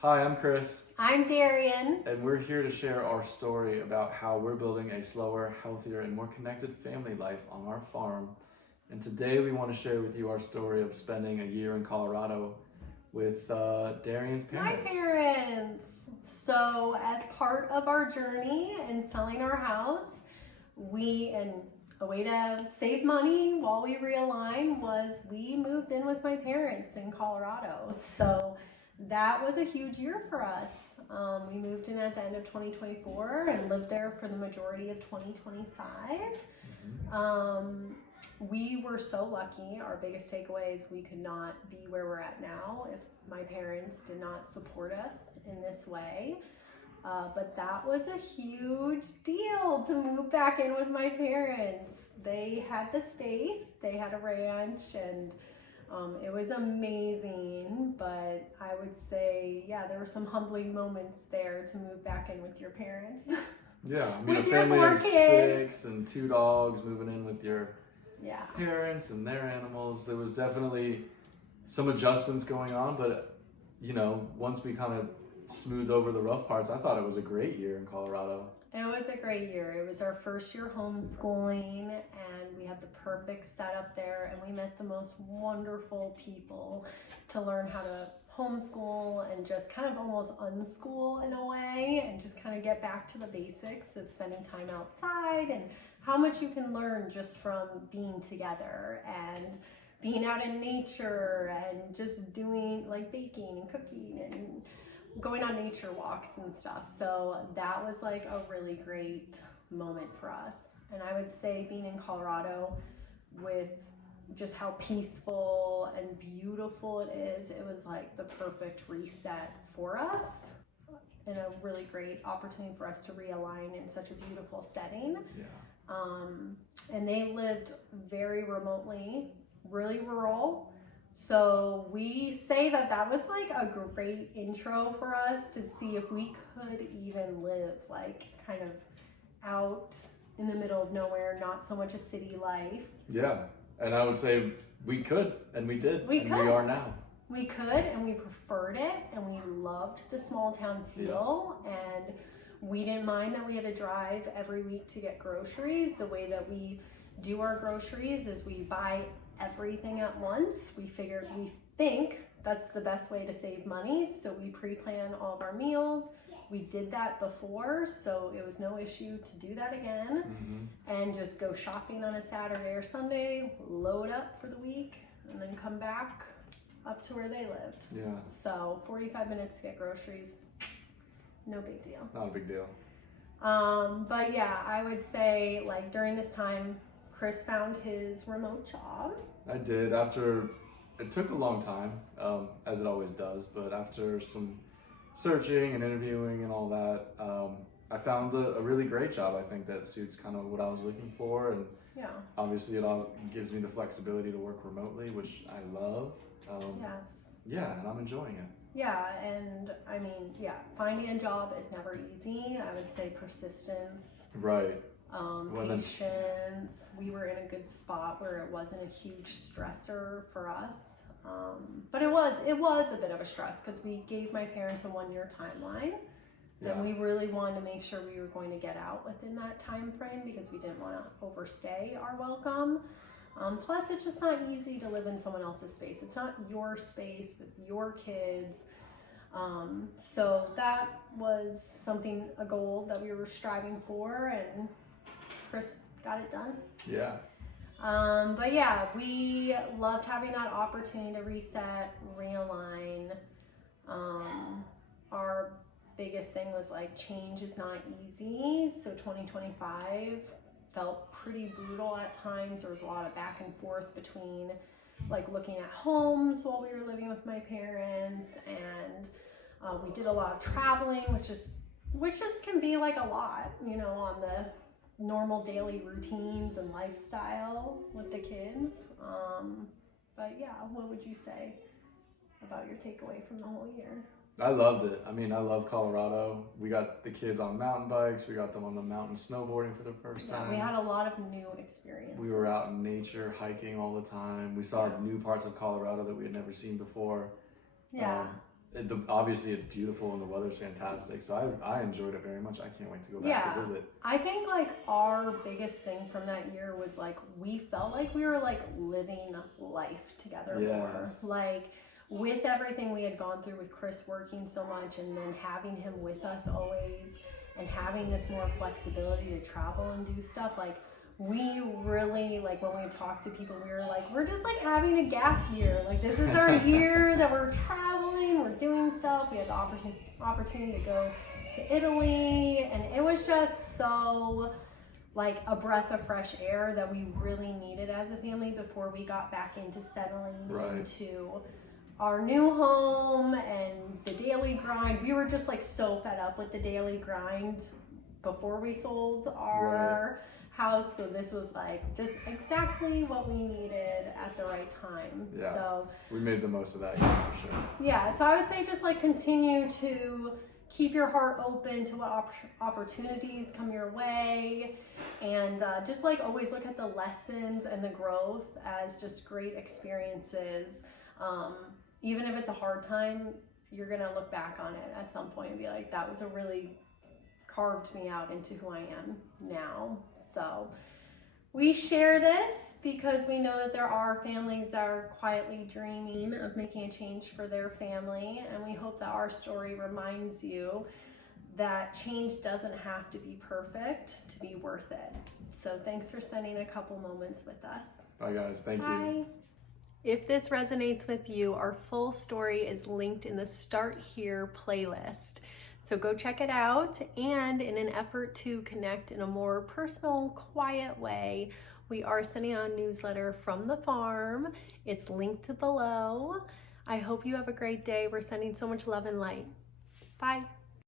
Hi, I'm Chris, I'm Darian. and we're here to share our story about how we're building a slower, healthier, and more connected family life on our farm. And today we want to share with you our story of spending a year in Colorado with Darian's parents. My parents. So, as part of our journey in selling our house, and a way to save money while we realign was we moved in with my parents in Colorado. So, that was a huge year for us. We moved in at the end of 2024 and lived there for the majority of 2025. We were so lucky. Our biggest takeaway is we could not be where we're at now if my parents did not support us in this way. But that was a huge deal to move back in with my parents. They had the space, they had a ranch, and it was amazing. But I would say, there were some humbling moments there to move back in with your parents. Yeah, I mean, With a your family 4 of kids. 6 and 2 dogs moving in with your parents and their animals. There was definitely some adjustments going on, but once we kind of smoothed over the rough parts, I thought it was a great year in Colorado. It was a great year. It was our first year homeschooling, and we had the perfect setup there, and we met the most wonderful people to learn how to homeschool and just kind of almost unschool in a way, and just kind of get back to the basics of spending time outside and how much you can learn just from being together and being out in nature and just doing like baking and cooking and going on nature walks and stuff. So that was like a really great moment for us. And I would say being in Colorado with just how peaceful and beautiful it is, it was like the perfect reset for us and a really great opportunity for us to realign in such a beautiful setting. And they lived very remotely, really rural. So we say that was like a great intro for us to see if we could even live like kind of out in the middle of nowhere, not so much a city life. Yeah, and I would say we could, and we did, we are now. We could, and we preferred it, and we loved the small town feel, and we didn't mind that we had to drive every week to get groceries. The way that we do our groceries is we buy everything at once. We think that's the best way to save money, so we pre-plan all of our meals. We did that before, so it was no issue to do that again. And just go shopping on a Saturday or Sunday, load up for the week, and then come back up to where they lived. So 45 minutes to get groceries, no big deal. Not a big deal. But yeah, I would say like during this time, Chris found his remote job. I did. It took a long time, as it always does, but after some searching and interviewing and all that, I found a really great job, I think, that suits kind of what I was looking for. And obviously it all gives me the flexibility to work remotely, which I love. Yeah, and I'm enjoying it. Yeah, and I mean, finding a job is never easy. I would say persistence. Right. Patience. We were in a good spot where it wasn't a huge stressor for us. But it was a bit of a stress because we gave my parents a 1-year timeline. And we really wanted to make sure we were going to get out within that time frame because we didn't want to overstay our welcome. Plus, it's just not easy to live in someone else's space. It's not your space with your kids. So that was a goal that we were striving for, and Chris got it done. Yeah. But yeah, we loved having that opportunity to reset, realign. Our biggest thing was like change is not easy. So 2025 felt pretty brutal at times. There was a lot of back and forth between like looking at homes while we were living with my parents, and we did a lot of traveling, which just can be like a lot, on the normal daily routines and lifestyle with the kids. But yeah, what would you say about your takeaway from the whole year? I loved it. I mean, I love Colorado. We got the kids on mountain bikes. We got them on the mountain snowboarding for the first time. We had a lot of new experiences. We were out in nature, hiking all the time. We saw new parts of Colorado that we had never seen before. Obviously it's beautiful and the weather's fantastic, so I enjoyed it very much. I can't wait to go back to visit. I think like our biggest thing from that year was like we felt like we were like living life together more. Like with everything we had gone through with Chris working so much and then having him with us always and having this more flexibility to travel and do stuff, like we really, like when we talked to people, we were like, we're just like having a gap year. Like this is our year that we're traveling, we're doing stuff. We had the opportunity to go to Italy, and it was just so like a breath of fresh air that we really needed as a family before we got back into settling into our new home and the daily grind. We were just like so fed up with the daily grind before we sold our house, so this was like just exactly what we needed at the right time. So we made the most of that year for sure. So I would say just like continue to keep your heart open to what opportunities come your way, and just like always look at the lessons and the growth as just great experiences. Even if it's a hard time, you're gonna look back on it at some point and be like, that was a really carved me out into who I am now. So we share this because we know that there are families that are quietly dreaming of making a change for their family, and we hope that our story reminds you that change doesn't have to be perfect to be worth it. So thanks for spending a couple moments with us. Bye guys, thank you. If this resonates with you, our full story is linked in the Start Here playlist. So go check it out, and in an effort to connect in a more personal, quiet way, we are sending out a newsletter from the farm. It's linked below. I hope you have a great day. We're sending so much love and light. Bye.